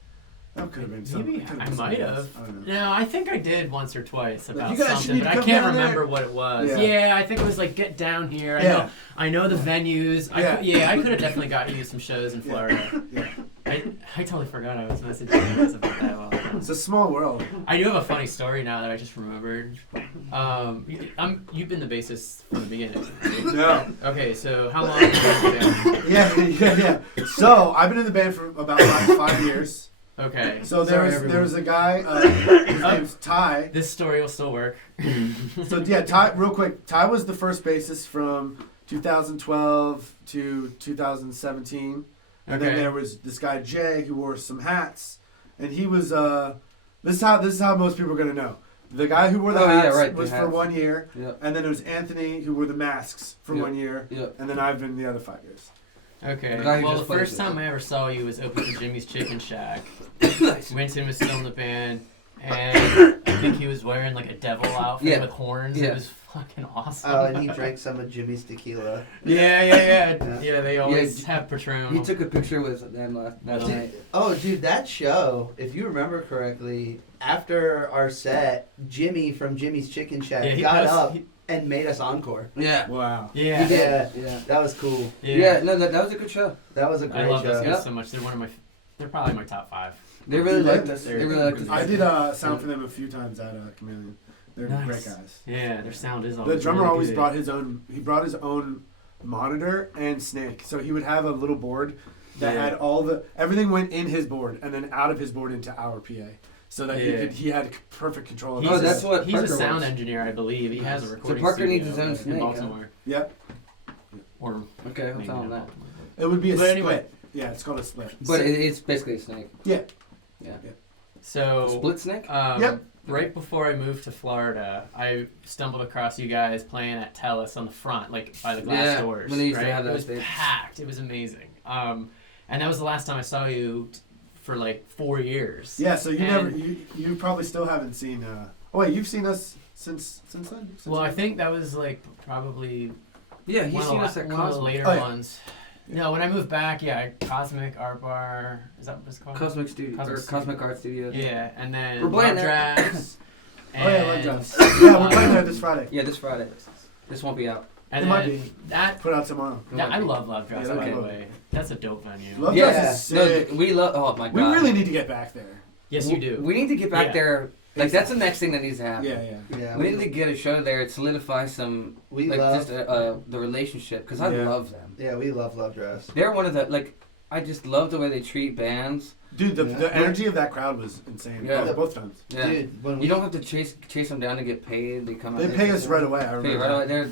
That could have been something. Maybe It could've I been might something have. else. I don't know. No, I think I did once or twice about you guys something, need but to I come can't down there. remember what it was. Yeah. Yeah, I think it was like get down here. Yeah. I know the venues. Yeah. I could have definitely got you some shows in Yeah. Florida. Yeah. I totally forgot I was messaging you guys about that while ago. It's a small world. I do have a funny story now that I just remembered. You've been the bassist from the beginning, right? No. Okay, so how long have you been? Yeah. So I've been in the band for about 5 years. Okay. So Sorry, there was a guy. His Oh. name's Ty. This story will still work. So yeah, Ty. Real quick, Ty was the first bassist from 2012 to 2017, and then Okay. there was this guy Jay who wore some hats, and he was this is how most people are gonna know. The guy who wore the Oh, yeah, hats right, the was for hats. 1 year, Yep. and then it was Anthony who wore the masks for Yep. 1 year, Yep. and then I've been the other 5 years. Okay. The guy who Well, the just plays first it. time I ever saw you was open to Jimmy's Chicken Shack. Winston was still in the band, and I think he was wearing like a devil outfit Yeah. with horns. Yeah. It was fucking awesome. Oh, and he drank some of Jimmy's tequila. Yeah. Yeah. Yeah, they always have Patron. You took a picture with them last Well, night. Oh, dude, that show, if you remember correctly, after our set, Jimmy from Jimmy's Chicken Shack Yeah, he got post- up he- and made us encore. Yeah. Wow. Yeah. He Yeah. did. Yeah. That was cool. Yeah. No, that was a good show. That was a I great love those show. guys Yeah. so much. They're probably my top 5. They really You liked like us. this? They really liked us. I did sound for them a few times at Chameleon. They're Nice. great guys. Yeah, their sound is The always drummer really always good. brought his own. He brought his own monitor and snake. So he would have a little board that Yeah. had everything went in his board and then out of his board into our PA, so that Yeah. he had perfect control of. He's Oh, his- that's what he's Parker a sound was. engineer, I believe. He has a recording Parker studio needs his own in snake, huh? Baltimore. Yep. Or Okay, I'll maybe tell him not that. Baltimore. It would be a But split. anyway. Yeah, it's called a split. But it's basically a snake. Yeah. Yeah. So Split snake? Yep. Right before I moved to Florida, I stumbled across you guys playing at Tellus on the front, like by the glass Yeah, doors. when they used to right? have it that was stage. packed. It was amazing. And that was the last time I saw you for like 4 years. Yeah. So you And- you probably still haven't seen. Oh wait, you've seen us since then. Since Well, I think that was like probably Yeah, he's one seen of us the, at one of the Cosmic. later Oh, yeah. ones. No, when I moved back, Cosmic Art Bar. Is that what it's called? Cosmic Studio. Cosmic Or Studio. Cosmic Art Studio. Yeah, and then We're playing Love there. Drafts. Oh yeah, Love and- Drafts. Yeah, we're playing there this Friday. Yeah, this Friday. This won't be out. And It might then be. that. Put out tomorrow. I love Love Drafts, Yeah, by okay. the way. That's a dope venue. Love Yeah. Drafts is No, sick. we love. Oh my god. We really need to get back there. Yes, you do. We need to get back Yeah. there. Like that's the next thing that needs to happen. Yeah, yeah. Yeah, We need to get a show there and solidify some we like love. just the relationship because I Yeah. love them. Yeah, we love Love Dress. They're one of the like I just love the way they treat bands. Dude, Yeah. the energy of that crowd was insane. Yeah. Both times. Yeah. Dude, when we You don't have to chase them down to get paid. They come out. They pay us right away. I Pay remember. right away. that. They're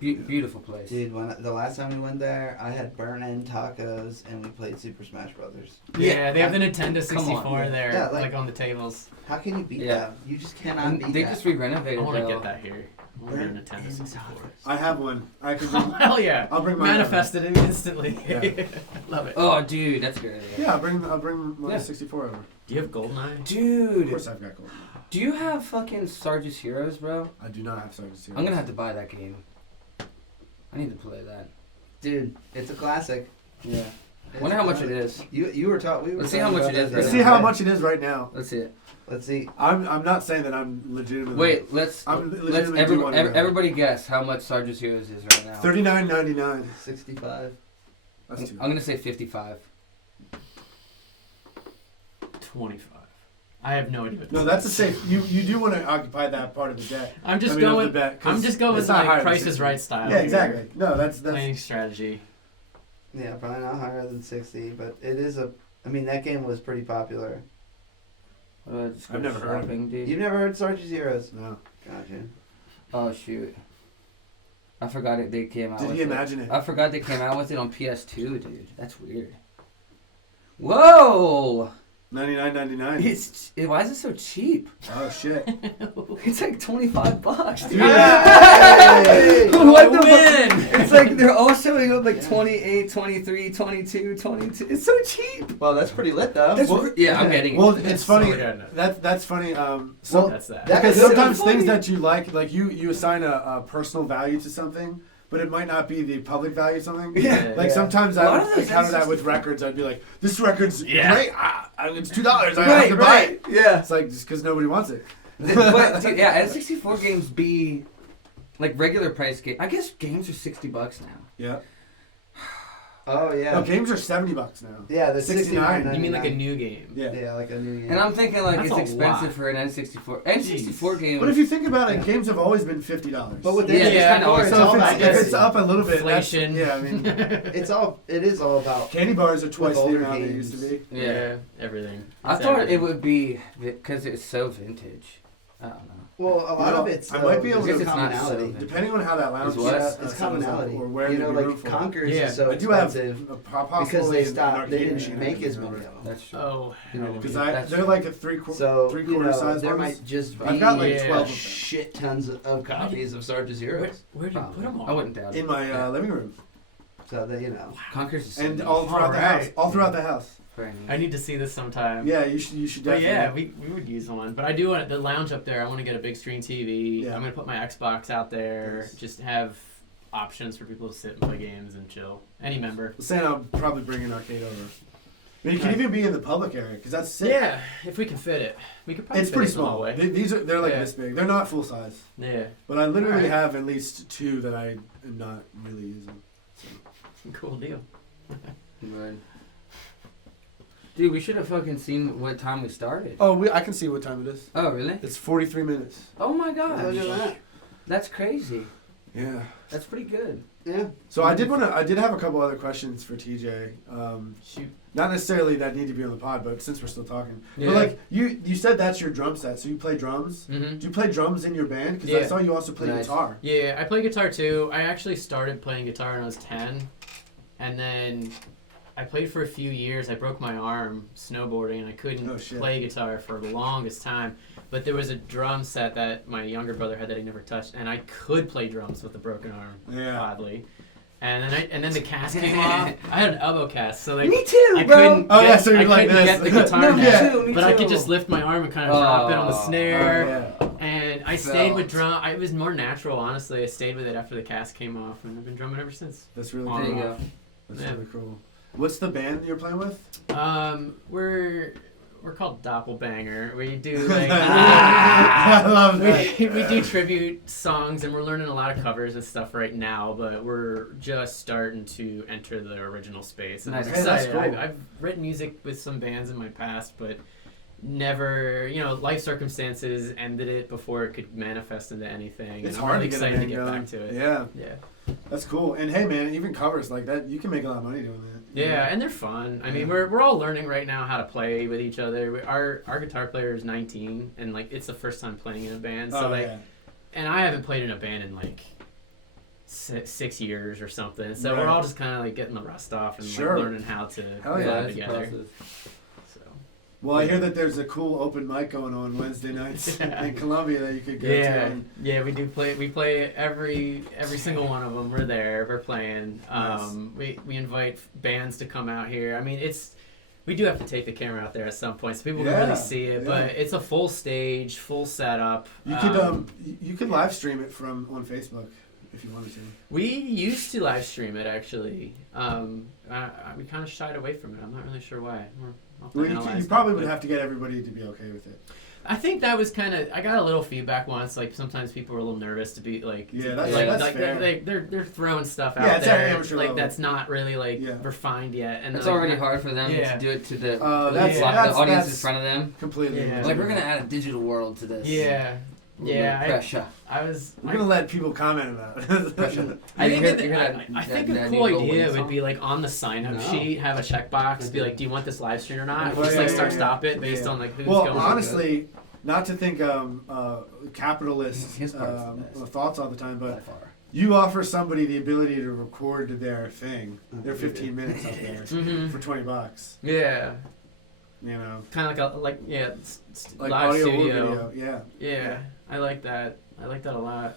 beautiful place. Dude, when the last time we went there, I had burn-in tacos and we played Super Smash Brothers. Yeah, they have the Nintendo Come on. 64 there, Yeah, like, like- on the tables. How can you beat Yeah. that? You just cannot And beat they that. just re-renovated. I want to though. get that here. I want to get a Nintendo Burn-in 64. I have one. I can. Oh, hell yeah. I'll bring mine. Manifested it instantly. Yeah. Love it. Oh, dude, that's a good. Idea. Yeah, I'll bring my Yeah. 64 over. Do you have GoldenEye? Of Dude, course, I've got gold. do you have fucking Sarge's Heroes, bro? I do not have Sarge's Heroes. I'm gonna have to buy that game. I need to play that. Dude, it's a classic. Yeah. It's Wonder how a much it classic. is. You were taught. We were. Let's see how talking much about it is that right the Let's see other how day. much it is right now. Let's see it. Let's see. I'm not saying that I'm legitimately. Wait, let's I'm legitimately do wanna go. everybody guess how much Sarge's Heroes is right now. $39.99. 65. That's too. I'm gonna say 55. 25. I have no idea. No, that's a safe. You do want to occupy that part of the deck. I'm just I mean, of going. the bet, 'cause I'm just going it's not higher like than Price is 60. Right style. Yeah, exactly. No, that's Playing strategy. Yeah, probably not higher than 60, but it is a. I mean, that game was pretty popular. I've never heard of it. dude. You've never heard SRCC Zeros? no. Gotcha. Oh shoot. I forgot it. They came out. Did with he it. imagine it? I forgot they came out with it on PS2, dude. That's weird. Whoa! $99.99. Why is it so cheap? Oh shit. It's like $25, dude. Hey! What the win! fuck? It's like they're all showing up like 28, 23, 22, 22. It's so cheap. Well, that's pretty lit, though. Yeah, I'm getting it. Well, it's funny. So good. That's funny. Well, That's that. that- Because is so sometimes funny. things that you like you assign a personal value to something, but it might not be the public value of something. Yeah. Like Yeah. sometimes A I lot of would those encounter that N64 with records. I'd be like, "This record's Yeah. great. It's $2. I have to buy it." Yeah. It's like just because nobody wants it. But dude, yeah, N64 games be like regular price game. I guess games are $60 now. Yeah. Oh, yeah. No, games are $70 now. Yeah, the 69. 69. You mean like a new game? Yeah. Yeah, like a new game. And I'm thinking like That's it's a expensive lot. for an N64. N64 game. But if you think about it, Yeah. games have always been $50. But with Yeah, this, yeah, it's I know. it's so all if about it's, if it's up a little bit, that's, Inflation. yeah, I mean, it is all about. candy bars are twice the older amount they games. used to be. yeah. Everything. I It's thought everything. it would be because it's so vintage. I don't know. Well, a lot of it's. I might be able to- it's it's not commonality. so- Depending on how that lounge Is what? is, It's settles up, commonality. or where You they know, room like for. Conkers Yeah. is so I do have expensive possibly because they an stopped. They arcade didn't machine make I as can many remember. of them. That's true. Oh, You know, hell Because yeah. That's they're true. like a three So quarter size there ones. might just be I've got like Yeah. 12 of them shit tons of copies of Sergeant Where, Zeros. where'd you put them all? I wouldn't doubt it. in my Yeah. living room So that you know. Conkers is and so all throughout the house. Alright. All throughout the house. very I neat. need to see this sometime. Yeah, you should But definitely. yeah, we would use one. But I do want the lounge up there. I want to get a big screen TV. Yeah. I'm gonna put my Xbox out there. Nice. Just have options for people to sit and play games and chill. Any member. Saying I'll probably bring an arcade over. I mean, it can even be in the public area because that's sick. Yeah, if we can fit it, we could probably. It's fit pretty it in the small. hallway. They're like Yeah. this big. They're not full size. Yeah, But I literally Alright. have at least two that I am not really using. So. cool deal. Right. Dude, we should have fucking seen what time we started. Oh, I can see what time it is. Oh, really? It's 43 minutes. Oh my Look gosh. at that. That's crazy. Yeah. That's pretty good. Yeah. So I did have a couple other questions for TJ. Shoot. Not necessarily that need to be on the pod, but since we're still talking. Yeah. But like you said that's your drum set, so you play drums. Mm-hmm. Do you play drums in your band? Because I Yeah. saw you also play Nice. guitar. Yeah, I play guitar too. I actually started playing guitar when I was 10, and then I played for a few years. I broke my arm snowboarding, and I couldn't Oh, shit. play guitar for the longest time. But there was a drum set that my younger brother had that he never touched, and I could play drums with a broken arm, Yeah. oddly. And then the cast came off. I had an elbow cast, so like Me too, I bro. couldn't. Oh, get, yeah, so you're I like couldn't this. get the guitar No, me down, too, me but I too. could just lift my arm and kind of drop it on the Oh. snare. Yeah. And I stayed with Felt. drum. It was more natural, honestly. I stayed with it after the cast came off, and I've been drumming ever since. That's really On There cool. you and go. That's Yeah. really cool. What's the band you're playing with? We're called Doppelbanger. We do like I love that. we do tribute songs, and we're learning a lot of covers and stuff right now. But we're just starting to enter the original space. And Nice. I'm Hey, that's excited. cool. I've written music with some bands in my past, but never, life circumstances ended it before it could manifest into anything. It's and I'm hard really to get a excited to band get going. back to it. Yeah, Yeah. that's cool. And hey, man, even covers like that, you can make a lot of money doing that. Yeah, and they're fun. I mean, Yeah. we're all learning right now how to play with each other. Our guitar player is 19, and like it's the first time playing in a band. So Oh, like, yeah. and I haven't played in a band in like 6 years or something. So Right. we're all just kind of like getting the rust off and Sure. like learning how to Hell play yeah. that's together. impressive. So Well, I hear that there's a cool open mic going on Wednesday nights Yeah. in Columbia that you could go to. yeah, And yeah, we do play. We play every single one of them. We're there. We're playing. Nice. We invite bands to come out here. I mean, we do have to take the camera out there at some point so people can Yeah, really see it. yeah. But it's a full stage, full setup. you could live stream it on Facebook if you wanted to. We used to live stream it actually. We kind of shied away from it. I'm not really sure why. I'll Well, you analyze you that, probably but- would have to get everybody to be okay with it. I think that was kind of. I got a little feedback once. Like sometimes people were a little nervous to be like. Yeah, to- that's- like, that's like, fair. They're throwing stuff Yeah, out it's at there. amateur Like level. that's not really like Yeah. refined yet. And It's like, already hard for them Yeah. to do it to the, That's- the that's- audience in that's- front of them. Completely. Yeah. It's like we're gonna add a digital world to this. Yeah. Yeah. Pressure. I was. We're gonna let people comment about it. Pressure. I think You're that- gonna- I think that a new cool Lil idea Wayne would song? be like on the sign-up No. sheet, have a checkbox, be like, "Do you want this live stream or not?" Oh, Just yeah, like yeah, start yeah. stop it based Yeah. on like who's Well, going. honestly, not to think capitalist His part's the best. thoughts all the time, By but far. you offer somebody the ability to record their thing, their 15 minutes up there hmm for $20. Yeah, You know, kind of like like live audio studio. or video. Yeah, I like that. I like that a lot.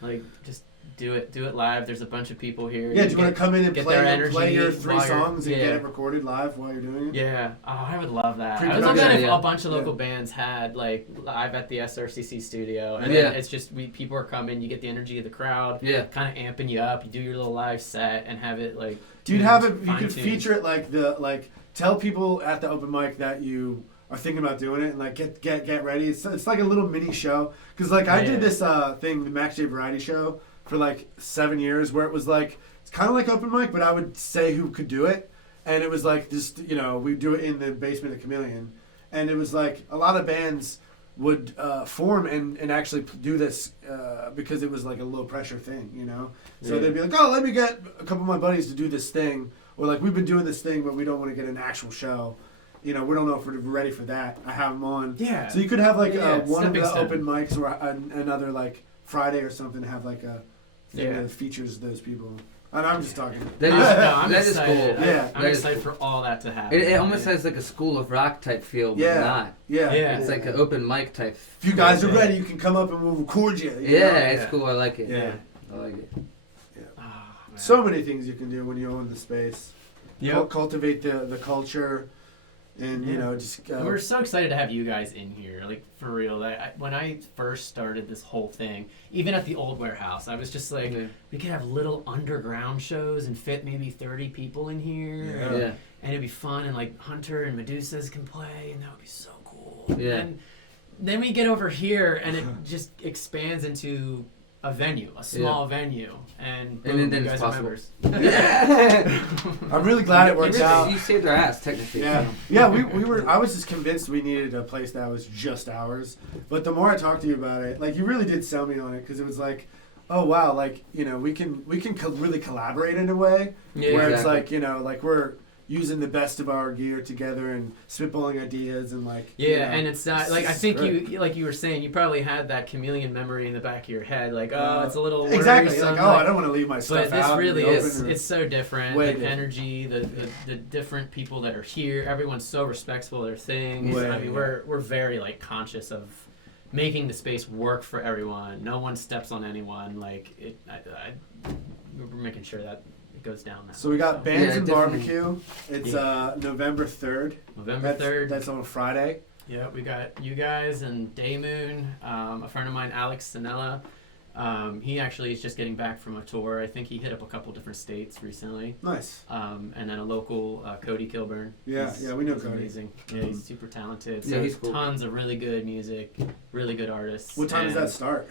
Like just do it live. There's a bunch of people here. Yeah. Do you want to come in and get play their your, energy play your 3 while you're- songs and yeah. get it recorded live while you're doing it? Yeah. Oh, I would love that. I was Pre-production. wondering if Yeah. a bunch of local Yeah. bands had like live at the SRCC studio, and Yeah. then it's just people are coming. You get the energy of the crowd, Yeah. kind of amping you up. You do your little live set and have it like. You'd have it. You fine-tuned. could feature it like tell people at the open mic that you are thinking about doing it and like get ready. It's like a little mini show because like I Yeah. did this thing, the Max J Variety Show, for like 7 years where it was like it's kind of like open mic, but I would say who could do it, and it was like just we do it in the basement of Chameleon, and it was like a lot of bands would form and actually do this because it was like a low pressure thing, So Yeah. they'd be like, oh, let me get a couple of my buddies to do this thing, or like we've been doing this thing, but we don't want to get an actual show. We don't know if we're ready for that. I have them on. Yeah. So you could have like Yeah, one of stepping the stone. open mics or another like Friday or something have like a thing Yeah. that features those people. And I'm just talking. That No, is, I'm that is excited. cool. Yeah. I'm That is excited cool. for all that to happen. It almost Yeah. has like a School of Rock type feel, but Yeah. not. Yeah. Yeah. It's like an open mic type. If you guys are Yeah. ready, you can come up and we'll record you. Yeah, know? it's Yeah. cool. I like it. Yeah. I like it. Oh, man. So many things you can do when you own the space. Yep. Cultivate the culture, and Yeah. just. And we're so excited to have you guys in here, like for real. When I first started this whole thing, even at the old warehouse, I was just like, Yeah. we could have little underground shows and fit maybe 30 people in here, Yeah. Yeah. and it'd be fun. And like Hunter and Medusas can play, and that would be so cool. Yeah. And then we get over here, and it just expands into a venue, a small venue, and boom, then you it's guys are possible. members. Yeah. I'm really glad it You worked really- out. You saved our ass, technically. Yeah, yeah. We were. I was just convinced we needed a place that was just ours. But the more I talked to you about it, like you really did sell me on it because it was like, oh wow, like we can really collaborate in a way Yeah, where it's exactly. like like we're using the best of our gear together and spitballing ideas and like Yeah, and it's not like I it's think great. you like you were saying you probably had that chameleon memory in the back of your head, like oh it's a little exactly worrisome, like oh I don't want to leave my stuff but this out. really in the is open or- it's so different. Way The different. energy, the different people that are here, everyone's so respectful of their things. Way, I mean yeah. we're very like conscious of making the space work for everyone. No one steps on anyone. Like we're making sure that it goes down that. So we got way. bands Yeah, and definitely. barbecue. It's Yeah. November 3rd. November 3rd. That's on a Friday. Yeah, we got you guys and Daymoon, a friend of mine, Alex Sanella. He actually is just getting back from a tour. I think he hit up a couple different states recently. Nice. And then a local, Cody Kilburn. Yeah, He's- yeah, we know he's Cody. amazing. Yeah, he's super talented. So Yeah, he's cool. tons of really good music, really good artists. What time does and that start?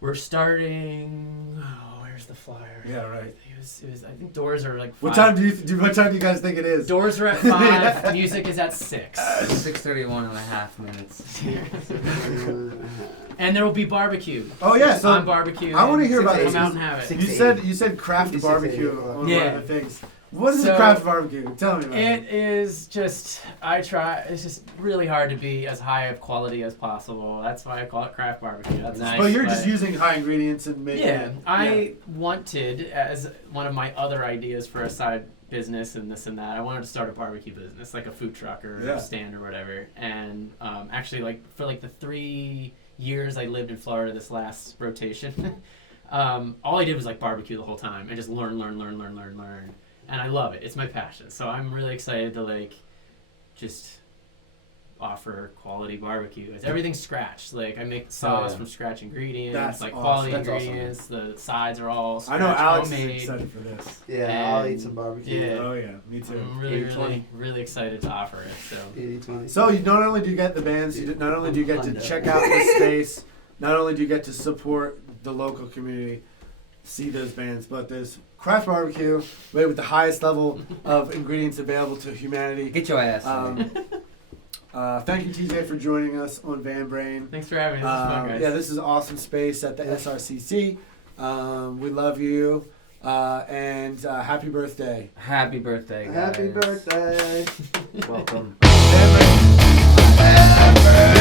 We're starting. Oh, where's the flyer? Yeah, right. It was. I think doors are like 5. What time do you guys think it is? Doors are at 5. Music is at 6. 6:31 and a half minutes. And there will be barbecue. Oh yeah, so on barbecue. I wanna and hear about come this. out and have it. Six- you said craft 56, barbecue 80. on one Yeah. of the things. What is So- a craft barbecue? Tell me about It is just it's just really hard to be as high of quality as possible. That's why I call it craft barbecue. That's nice. But you're just using high ingredients and making Yeah, it. I wanted as one of my other ideas for a side business and this and that. I wanted to start a barbecue business, like a food truck or Yeah. a stand or whatever. And actually, like for like the 3 years I lived in Florida, this last rotation, all I did was like barbecue the whole time and just learn. And I love it. It's my passion. So I'm really excited to like just offer quality barbecue. It's everything's scratched. Like I make the sauce from scratch ingredients, That's like awesome. quality That's awesome. ingredients. The sides are all I scratch, know Alex homemade. is excited for this. Yeah, I'll And- eat some barbecue. Yeah. Oh yeah, me too. I'm really, 80-20. really, really excited to offer it. So 80-20. So you not only do you get the bands, not only do you get to check out the space, not only do you get to support the local community, see those bands, but there's craft barbecue made with the highest level of ingredients available to humanity. Get your ass. Thank you, TJ, for joining us on Van Brain. thanks for having me. This is fun, guys. Yeah, this is awesome space at the SRCC. We love you, and happy birthday. Happy birthday, guys. Happy birthday. Welcome. Van Brain.